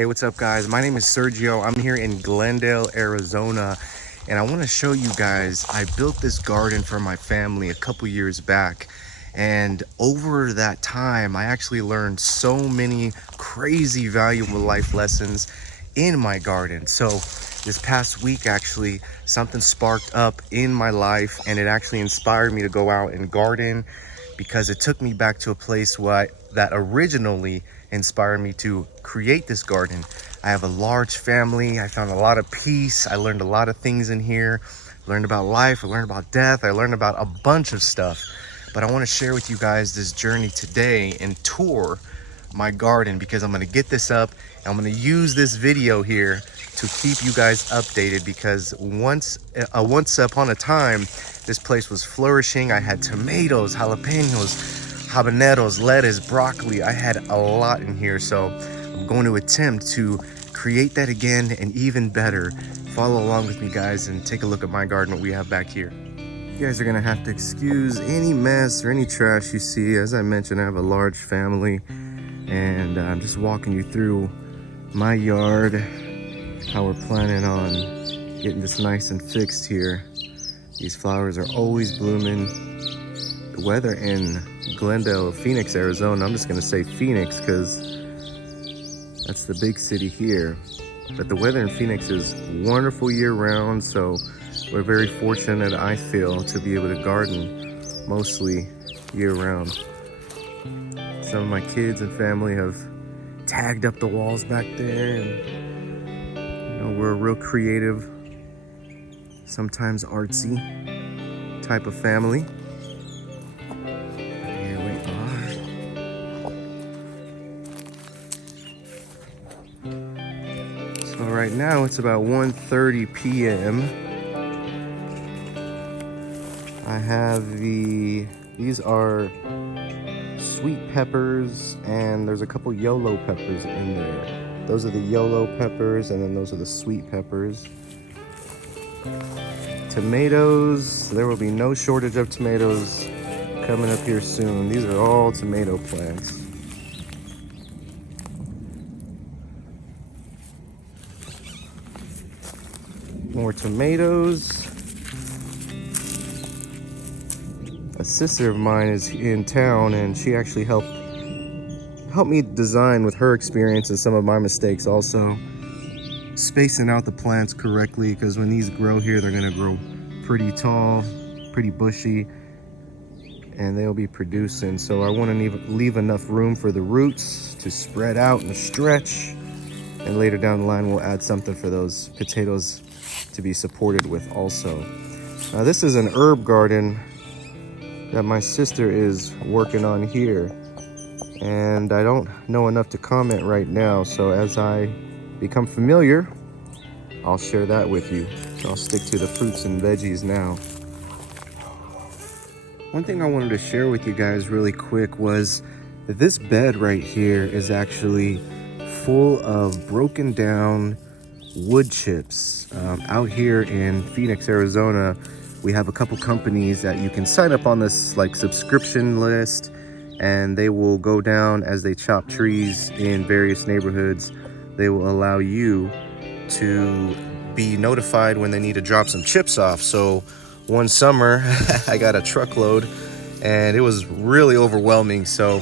Hey, what's up guys? My name is Sergio. I'm here in Glendale, Arizona, and I want to show you guys, I built this garden for my family a couple years back, and over that time I actually learned so many crazy valuable life lessons in my garden. So this past week actually something sparked up in my life, and it actually inspired me to go out and garden, because it took me back to a place that originally inspired me to create this garden. I have a large family. I found a lot of peace. I learned a lot of things in here. I learned about life. I learned about death. I learned about a bunch of stuff. But I want to share with you guys this journey today and tour my garden, because I'm going to get this up and I'm going to use this video here to keep you guys updated, because once upon a time this place was flourishing. I had tomatoes, jalapenos, habaneros, lettuce, broccoli. I had a lot in here, so I'm going to attempt to create that again and even better. Follow along with me guys and take a look at my garden, what we have back here. You guys are gonna have to excuse any mess or any trash you see. As I mentioned, I have a large family, and I'm just walking you through my yard, how we're planning on getting this nice and fixed here. These flowers are always blooming. The weather in Glendale, Phoenix, Arizona, I'm just gonna say Phoenix because that's the big city here, but the weather in Phoenix is wonderful year round, so we're very fortunate, I feel, to be able to garden mostly year round. Some of my kids and family have tagged up the walls back there, and we're a real creative, sometimes artsy type of family. Here we are. So right now it's about 1:30 p.m. I have these are sweet peppers, and there's a couple YOLO peppers in there. Those are the YOLO peppers, and then those are the sweet peppers. Tomatoes, there will be no shortage of tomatoes coming up here soon. These are all tomato plants. More tomatoes. A sister of mine is in town, and she actually helped me design with her experience and some of my mistakes also. Spacing out the plants correctly, because when these grow here, they're gonna grow pretty tall, pretty bushy, and they'll be producing. So I want to leave enough room for the roots to spread out and stretch, and later down the line we'll add something for those potatoes to be supported with also. Now this is an herb garden that my sister is working on here, and I don't know enough to comment right now, so as I become familiar, I'll share that with you. So I'll stick to the fruits and veggies now. One thing I wanted to share with you guys really quick was that this bed right here is actually full of broken down wood chips. Out here in Phoenix, Arizona, we have a couple companies that you can sign up on this like subscription list, and they will go down as they chop trees in various neighborhoods. They will allow you to be notified when they need to drop some chips off. So one summer I got a truckload, and it was really overwhelming. So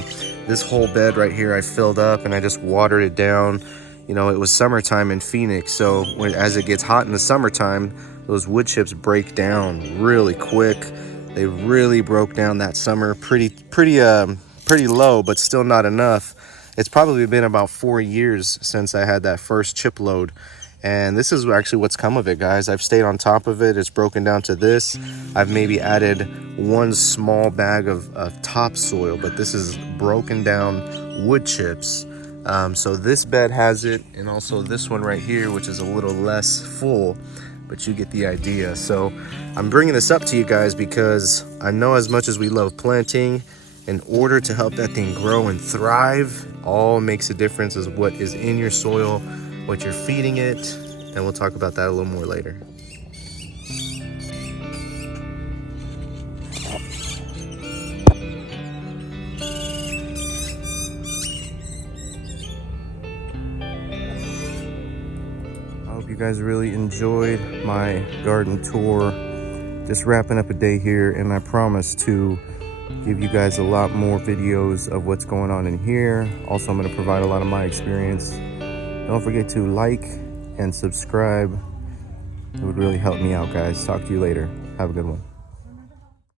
this whole bed right here I filled up, and I just watered it down. It was summertime in Phoenix, so as it gets hot in the summertime, those wood chips break down really quick. They really broke down that summer, pretty low, but still not enough. It's probably been about 4 years since I had that first chip load, and this is actually what's come of it, guys. I've stayed on top of it. It's broken down to this. I've maybe added one small bag of topsoil, but this is broken down wood chips. So this bed has it, and also this one right here, which is a little less full, but you get the idea. So I'm bringing this up to you guys because I know as much as we love planting, in order to help that thing grow and thrive, all makes a difference is what is in your soil, what you're feeding it, and we'll talk about that a little more later. you guys really enjoyed my garden tour. Just wrapping up a day here, and I promise to give you guys a lot more videos of what's going on in here. Also, I'm going to provide a lot of my experience. Don't forget to like and subscribe. It would really help me out, guys. Talk to you later. Have a good one.